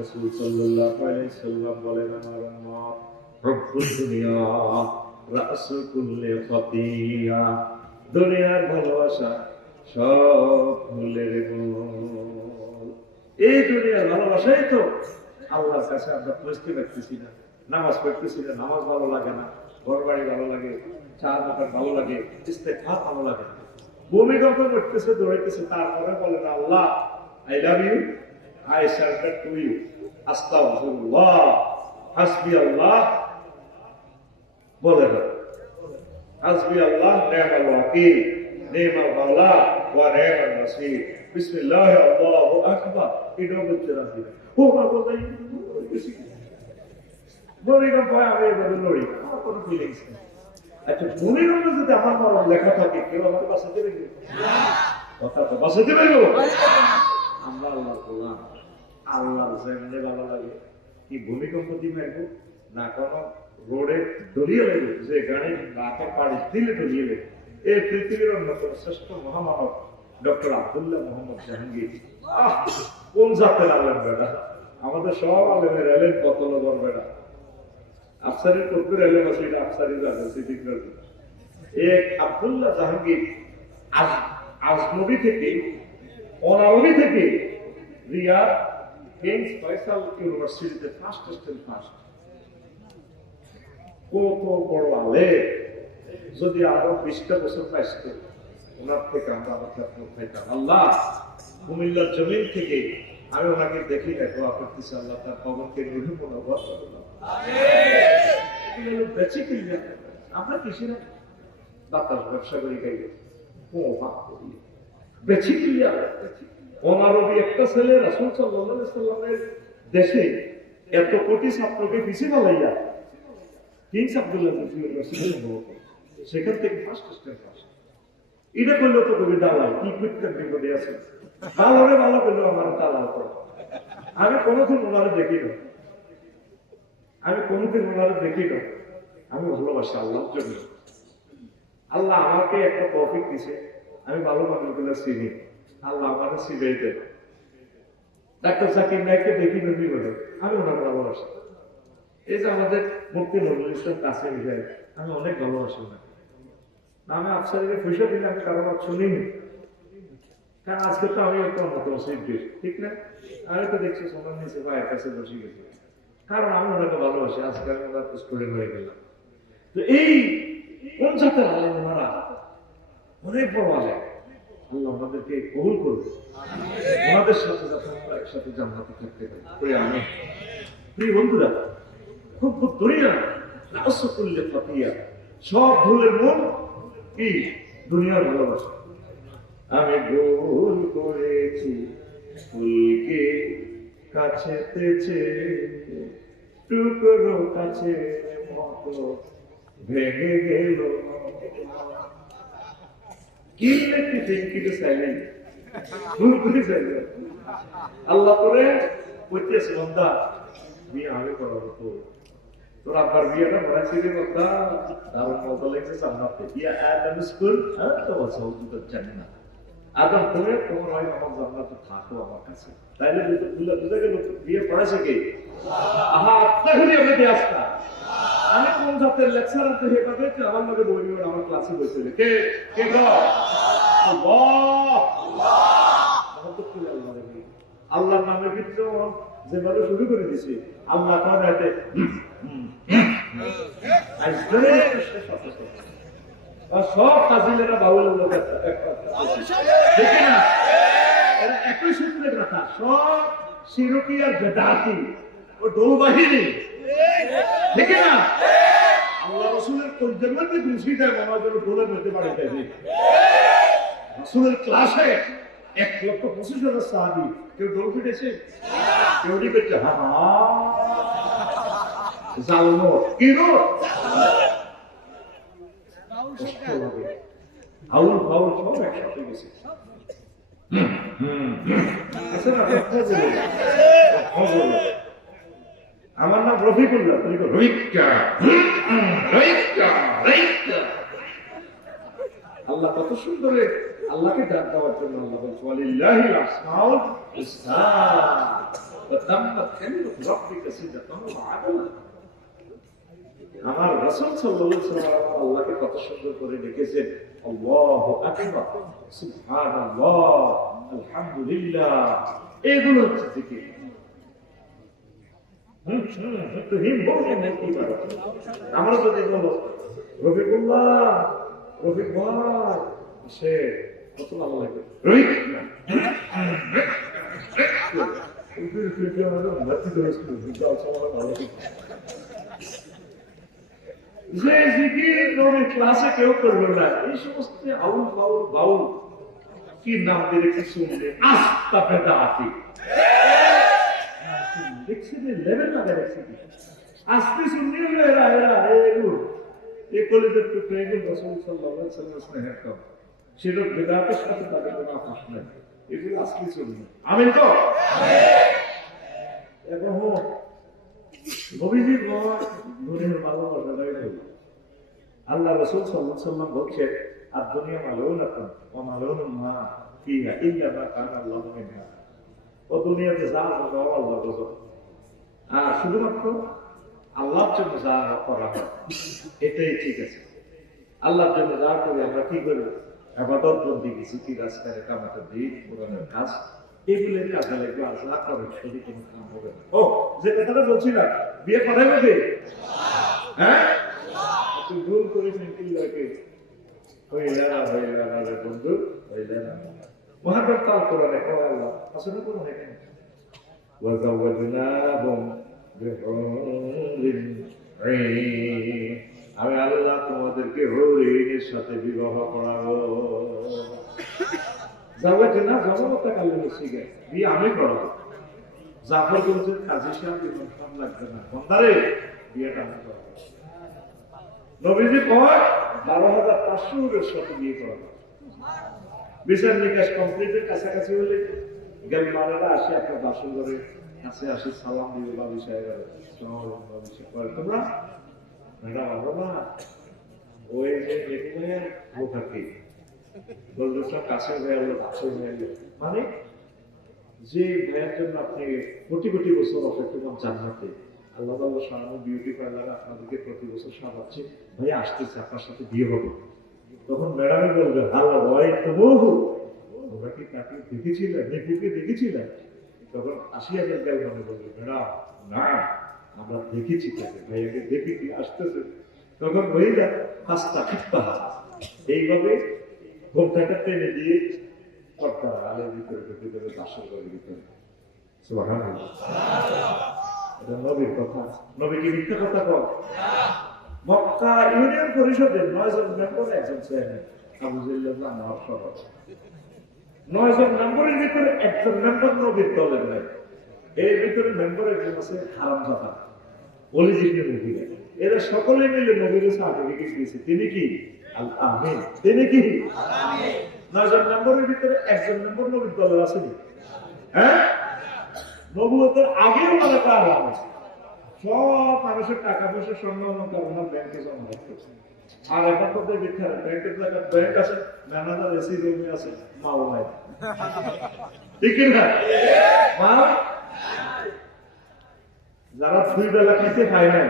রাসূল সাল্লাল্লাহু আলাইহি সাল্লাম বলেন, আমার উম্মত হুব্বুদ দুনিয়া রাসু কুল্লি খাতিয়া, দুনিয়ার ভালোবাসা সব ভুলের মূল। এই দুনিয়ার ভালোবাসাই তো আল্লাহর কাছে আমরা পৌঁছতে পারতেছি না। নামাজ পড়তেছি না, নামাজ ভালো লাগে না, ঘর বাড়ি ভালো লাগে, চা দোকান ভালো লাগে, ইস্তেগফার ভালো লাগে না, ভূমিকম্প করতেছে, দৌড়াইতেছে, তারপরে বলে না আল্লাহ I love you, I surrender to you, আস্তাগফিরুল্লাহ, হাসবি আল্লাহ বলে না, হাসবি আল্লাহ নি'মাল ওয়াকিল, নি'মাল মাওলা ওয়া নি'মান নাসির, বিসমিল্লাহ আল্লাহু আকবার, এটা বলতে রাজি না। ও বাবা বলে ভূমিকম্প হয় আমি এভাবে লড়ি, আমার কোনো ফিলিংস নেই। আচ্ছা ভূমিকম্প যদি আমার মরণ লেখা থাকে, কেউ আমাকে বাঁচাতে পারবে? কথা তো বাঁচাতে পারবো? আমরা আল্লাহ বললাম, আল্লাহর যেমনি ভালো লাগে কি ভূমিকম্প দিয়ে মারবো না, কোনো রোডে দলিয়ে লাগবে, যে গাড়ি রাতের পাড়ি দিলে দলিয়ে লাগবে। এই পৃথিবীর অন্যতম শ্রেষ্ঠ মহামানব ডক্টর আব্দুল্লাহ মোহাম্মদ জাহাঙ্গীর, কোন জাতের আলেম বেটা, আমাদের সব আলেমের এলেন কত লগর বেটা, আফসারের কর্পের এলেম আছে, এটা আফসারি জাতের সিদ্দিক রাজি। এক আব্দুল্লাহ জাহাঙ্গীর আজনবী থেকে অনারবি থেকে রিয়াদ কিংস ফয়সাল ইউনিভার্সিটিতে ফার্স্ট কত বড় আলে, যদি আরো 20টা বছর পাইত ওনার থেকে আমরা আমার পাইতাম। আল্লাহ কুমিল্লার জমিন থেকে আমি ওনাকে দেখি না, দোয়া করতেছি আল্লাহ তার কবরকে নূরে মুনাওয়ার করুন। বেঁচে কিনলে আমরা কিসের বাতাস ব্যবসা করি, খাইলে বেঁচে কিনলে অনারবি একটা ছেলে রাসূল সাল্লাল্লাহু আলাইহি সাল্লামের দেশে এত কোটি ছাত্রকে পিছিয়ে ফেলাইয়া কিংস আব্দুল্লাহ সেখান থেকে ফার্স্ট এটা করলো তো কবি দালাল কি করতেন বিপদে আছে, ভালোরে ভালো করলো আমার দালাল করে। আমি কোনোদিন ওনারে দেখি না, আমি ভালোবাসি আল্লাহর জন্য। আল্লাহ আমাকে একটা তৌফিক দিছে, আমি ভালো মানুষগুলো চিনি, আল্লাহ আমাকে চিনাই দেন। ডাক্তার জাকির নাইককে দেখি নবী বলে, আমি ওনাকে ভালোবাসি। এই যে আমাদের মুফতি নজরুল ইসলাম কাসেম সাহেব, আমি অনেক ভালোবাসি না, আমি আফসারিকে পয়সা দিলে আমি কারো কথা শুনিনি, কারণ আজকে তো আমি একটা অন্যতম শিল্পীর, ঠিক না? আমি তো দেখছি সবার নিচে ভাইয়ের কাছে বসে গেছি, কারণ আমি ওনাকে ভালোবাসি। আজকে আমি ওনার স্টুডেন্ট হয়ে গেলাম। তো এই কোন জাতের আলেম ওনারা, অনেক বড় আলেম, আল্লাহ আমাদেরকে কবুল করবে, ওনাদের সাথে যাতে আমরা একসাথে জান্নাতে থাকতে পারি। আমি প্রিয় বন্ধুরা, খুব দুনিয়া রাসু কুল্লি খাতিয়া, সব ভুলের মূল কি? দুনিয়ার ভালোবাসা। আমি ভুল করেছি ফুলকে কাছে পেছে, টুকরো কাছে মতো ভেঙে গেল, কি একটি ফিঙ্কিতে চাইলেন ভুল করে চাইলেন। আল্লাহ করে বলতেছে বন্দা বিয়ে আগে করা হতো, তোর আব্বার বিয়েটা পড়াইছিলি কথা দারুণ মজা লেগেছে জান্নাতে, বিয়ে আদম স্কুল তো বলছে হুজুর জানি না, আদম করে তোমার হয় আমার জান্নাতে থাকো আমার কাছে, তাইলে বুঝা গেল বিয়ে পড়াইছে কে? আহা আত্মা ঘুরি আমি দিয়ে আসতা, আমি কোন জাতের লেকচারার তো হেপাতে আমার লগে বই আমার ক্লাসে বসেছিল কে কে গো? আল্লাহ আল্লাহর নামের ভিতরে যেভাবে শুরু করে দিছি, আল্লাহ তার হাতে সব কাজিলেরা বাউলের লোক দেখে না, এরা একই সূত্রের কথা, সব শিরকি আর বেদাতি ও দোল বাহিনী, দেখে না? আল্লাহ রসুলের কলজের মধ্যে ঘুষি দেয় আমার জন্য দোলের মধ্যে বাড়ি দেয়। রসুলের ক্লাসে 1,25,000 সাহাবী, কেউ দোল ফিটেছে? কেউ পেয়েছে? জালমো কি আউল ফাউল সব একসাথে গেছে। আমার নাম রফিকুল্লাহ, আল্লাহ কত সুন্দর আল্লাহকে ডাক দেওয়ার জন্য আল্লাহ বলছে ওয়ালিল্লাহিল আসমাউল হুসনা তাম্মাত কালিমাতু রাব্বিকা সিদকান ওয়া আদলা। আমার রাসূল সাল্লাল্লাহু আলাইহি ওয়াসাল্লাম আল্লাহকে কত সুন্দর করে লিখেছেন, আল্লাহু আকবার, সুবহানাল্লাহ, আলহামদুলিল্লাহ। এগুলো হচ্ছে জিকির। তো হিম বলবেন কি পারে আমরা যদি বলো রফিকুল্লাহ, রফিক ভাই, সে কত ভালো লাগে রফিক যে জিকির নবীর ক্লাসে কেউ করবে না। এই সমস্ত আউল ফাউল বাউল কি নাম দিয়ে রেখে শুনলে আস্তা পেদা আতি দেখছেন লেভেল লাগা দেখছি আস্তে শুনলে হলো এরা এরা এগুলো এই কলেজের টুকরা এগুলো রাসূল সাল্লাল্লাহু আলাইহি ওয়াসাল্লাম স্নেহের কাম সেটা বেদাতের সাথে তাদের কোনো আপোষ নাই। এগুলো আস্তে শুনবে আমিন তো এখন হোক নবীজির নূরের ভালোবাসাটাই হল আল্লাহ রাসূল সাল্লাল্লাহু আলাইহি ওয়াসাল্লাম বলছে আর দুনিয়া মালউনাতুন ওয়া মালউনুন মা ফিহা ইল্লা মা কানা আল্লাহু মিনহা। ও দুনিয়াতে যা হবে আল্লাহর রাসূল আর শুধুমাত্র আল্লাহর জন্য যা করা হয় এটাই ঠিক আছে। আল্লাহর জন্য যা করি আমরা কি করি ইবাদত বন্দেগী জিকির আজকার কামাতের দিন কোরআনের কাজ এগুলো কাজে লাগবে আর যা করে সেটি কোনো কাম হবে না। ও যে কথাটা বলছিলাম বিয়ে করাই হবে হ্যাঁ তুই ভুল করেছেন কি লাগে হইলারে বন্ধু হইলারা মহাকার তাল কোরআনে কয় আল্লাহ আসলে কোনো হয় কেন ওয়াজাওয়াজনাহুম বিহুরিন ঈন আমি আল্লাহ তোমাদেরকে হরিণের সাথে বিবাহ করাবো। জাওয়াজনা জামাতা কাল্লামে শিখে বিয়ে আমি করাবো। জাফর বলছেন কাজী সাহেব জীবন সব লাগবে না বন্দারে বিয়েটা আমি করাবো। নবীজি কয় 12,500 সাথে বিয়ে করাবো। বিচার নিকাশ কমপ্লিটের কাছাকাছি হলে গেলমারেরা আসে আপনার বাসন ঘরে কাছে আসে সালাম দিবে বাবু সাহেবের তোমরা ম্যাডাম বাবা ওই যে মেয়ের থাকে বললো সব কাছে হয়ে গেল কাছে হয়ে গেল মানে যে ভাইয়ের জন্য আপনি কোটি কোটি বছর অপেক্ষা করলাম জান্নাতে আল্লাহ আল্লাহ সারানো বিউটি পার্লার আপনাদেরকে প্রতি বছর সাজাচ্ছে ভাই আসতেছে আপনার সাথে বিয়ে হবে। তখন ম্যাডামে বলবে হাল্লা ভয় তো বহু তোমরা কি তাকে দেখেছিলেন নেপুকে দেখেছিলেন? তখন 80,000 গাল মনে বলবে ম্যাডাম না আমরা দেখেছি তাকে ভাইয়াকে দেখেছি আসতেছে। তখন হয়ে যায় হাসতা খিপ্পা এইভাবে ঘোমটাটা টেনে দিয়ে কর্তার আলের ভিতরে ঢুকে দেবে বাসর ঘরের ভিতরে। সুবহানাল্লাহ এটা নবীর কথা। নবী কি মিথ্যা কথা কয়? মক্কা ইউনিয়ন পরিষদের 9 জন মেম্বার একজন চেয়ারম্যান আবু জিল্লাহ আমার সভা 9 জন মেম্বারের ভিতরে একজন মেম্বার নবীর দলের নাই। এর ভিতরে মেম্বার একজন আছে হারামজাদা অলিজিকে মুভিরা এরা সকলে মিলে নবীর সার্টিফিকেট দিয়েছে তিনি কি আল আমিন তিনি কি আমিন। 9 জন মেম্বারের ভিতরে একজন মেম্বার নবীর দলের আসেনি হ্যাঁ নবুয়তের আগেও ওনারা কার হবে সব মানুষের টাকা পয়সা স্বর্ণ অলংকার ওনার ব্যাংকে জমা রাখতেছে। আর এখন তো বিখ্যাত ব্যাংকের টাকা ব্যাংক আছে ম্যানেজার এসি রুমে আছে মাও নাই ঠিক না মা যারা 2 বেলা খেতে পায় নাই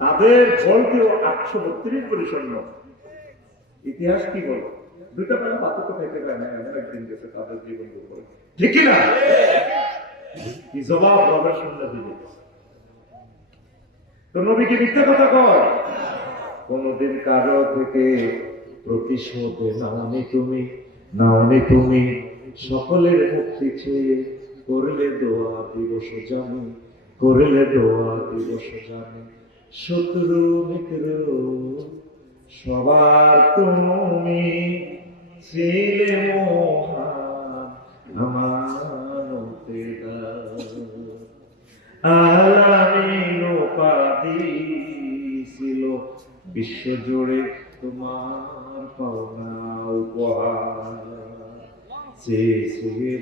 তাদের ফলকেও 832 কোটি স্বর্ণ। ইতিহাস কি বলো 2টা বেলা ভাত তো খাইতে পায় না এমন একদিন গেছে তাদের জীবন উপরে ঠিক না কি জবাব রবের সামনে দিবে। তো নবী কি মিথ্যা কথা কয়? কোনদিন কারো থেকে প্রতিশোধ নাওনি তুমি সকলের মুক্তি চেয়ে করলে দোয়া দিবস জানি শত্রু মিত্র সবার তুমি ছিলে মহান আমানতে আলামিন উপাধি ছিল বিশ্বজুড়ে তোমার পাওনা উপহার সে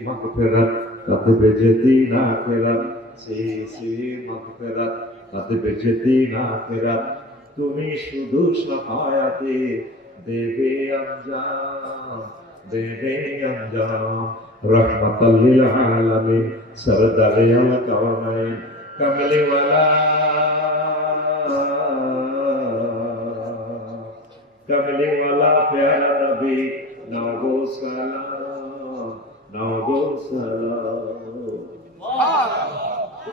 মাগফিরাত কাতবে যেদিন আখিরাত সে মাগফিরাত কাতবে যেদিন আখিরাত তুমি শুধু সহায়তে দেবে আঞ্জাম रहमतल लिल आलमीन सरदारे कौनैन कमली वाला प्यारा नबी नगो सलाम